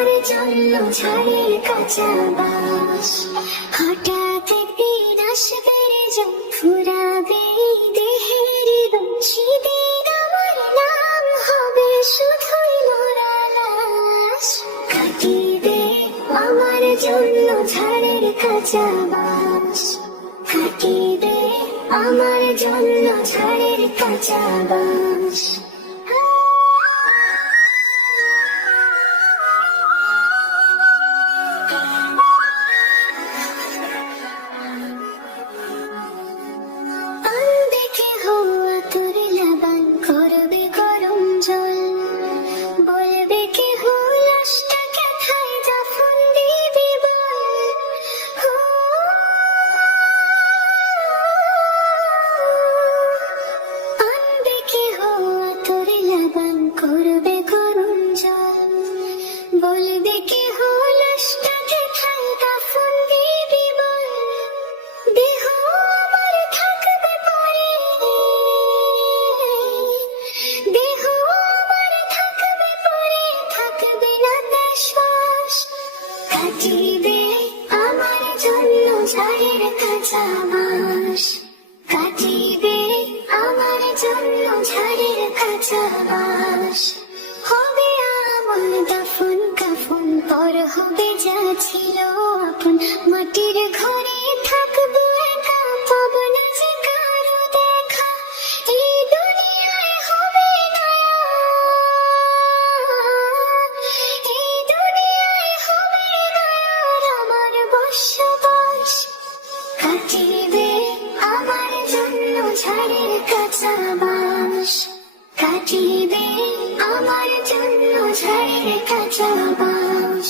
আমার জন্য ঝাড়ের কাঁচা বাস। হঠাৎ একদিন আসবে যখন ফুরাবে দেহের রং, সেদিন আমার নাম হবে শুধুই মরা লাশ। কাটিবে আমার জন্য ঝাড়ের কাঁচা বাস, কাটিবে আমার জন্য ঝাড়ের কাঁচা বাস। দেখে হওয়া তোর লাগান করবে গরম জল, বলবে কে লাশটাকে খাই দাফন দিবি বল। আনবে কে হওয়া তোর লাগান করবে গরম জল, বলবে কে লাশটাকে খাই দাফন দিবি বল। দেহ আমার থাকবে পরে, দেহ আমার থাকবে পরে, থাকবে না তার শ্বাস। কাটিবে আমার জন্য ঝাড়ের কাঁচা বাস, কাটিবে আমার জন্য ঝাড়ের কাঁচা বাস। হবে আমার দাফন কাফন, পর হবে যা ছিল আপন, মাটির ঘরে থাকবো একা, পাবো না যে কারো দেখা। এই দুনিয়ায় হবে না, এই দুনিয়ায় হবে না আর আমার বসবাস। কাটিবে আমার জন্য ঝাড়ের কাঁচা বাস, কাটিবে আমার জন্য ঝাড়ের কাঁচা বাস।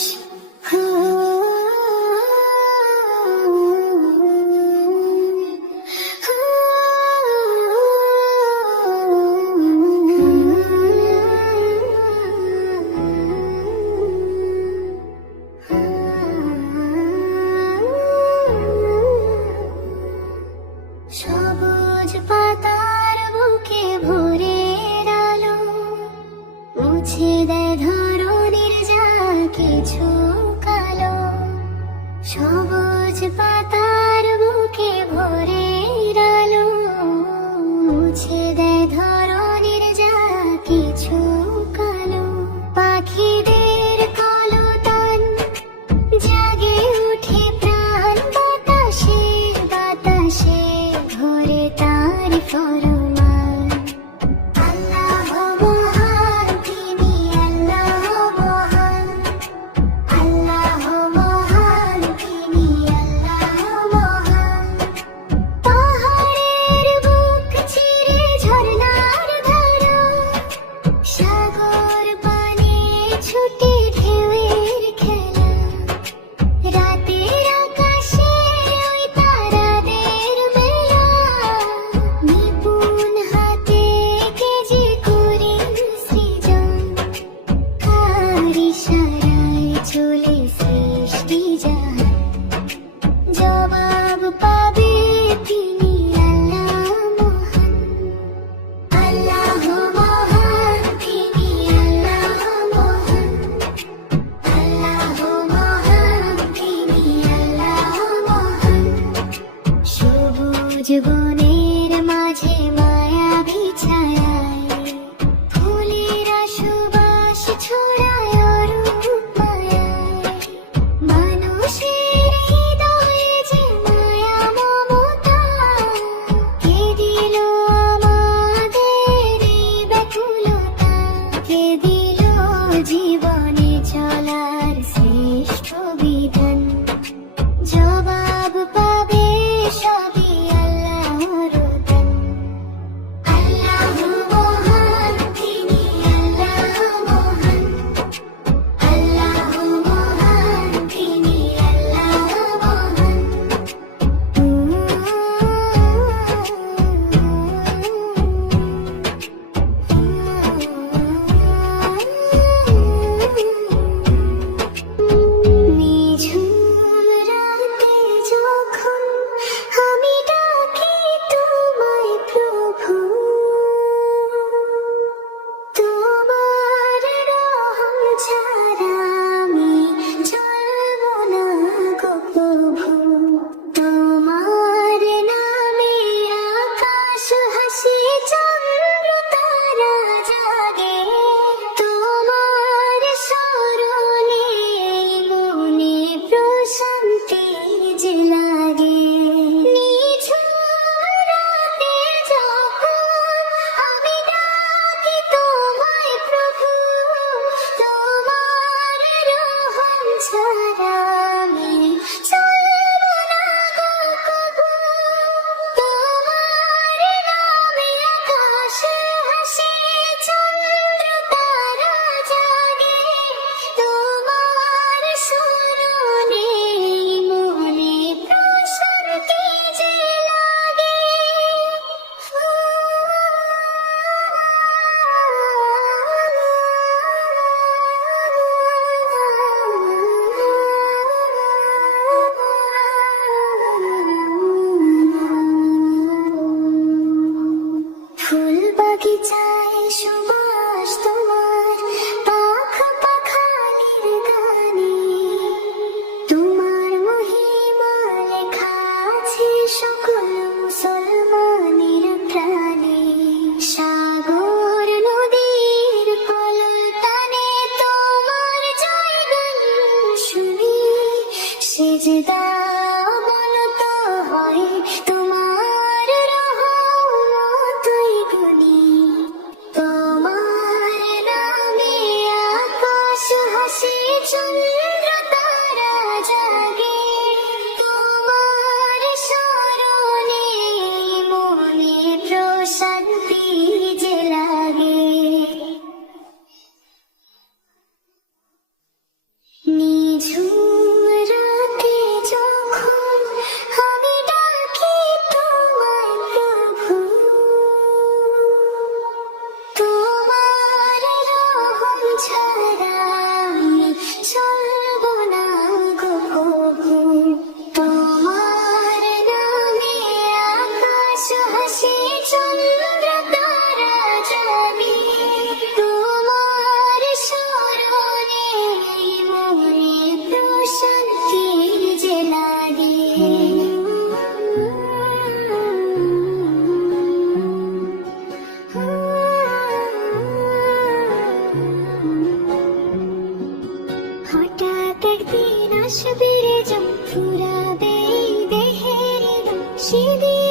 ছাড়া আমি চলব না গো কবু। তোমার নামে আকাশে হাসি চন্দ্র তারা জাগে, তোমার স্মরণে মনে প্রশান্তি যে লাগে। ফুল বাগিচায় সুবাস তোমার, পাখ পাখালির গানে, তোমার মহিমা লেখা আছে সকল মুসলমানের প্রাণে। সাগর নদীর কলতানে তোমার জয়গান শুনি, সেজদা অবনত হয় তোমার রহমতই গুনি। তোমার নামে আকাশ হাসি চন্দ্র তারা জাগে, তোমার স্মরণে মনে প্রশান্তি যে লাগে। নিঝুম রাতে যখন আমি ডাকি তোমায় প্রভু, তোমার রহম ছাড়া আমি চলব না গো প্রভু। তোমার নামে আকাশ হাসি চন্দ্র তারা জাগে, তোমার স্মরণে মনে প্রশান্তি যে লাগে। হঠাৎ একদিন আসবে রে যখন ফুরাবে এই দেহের রং, সেদিন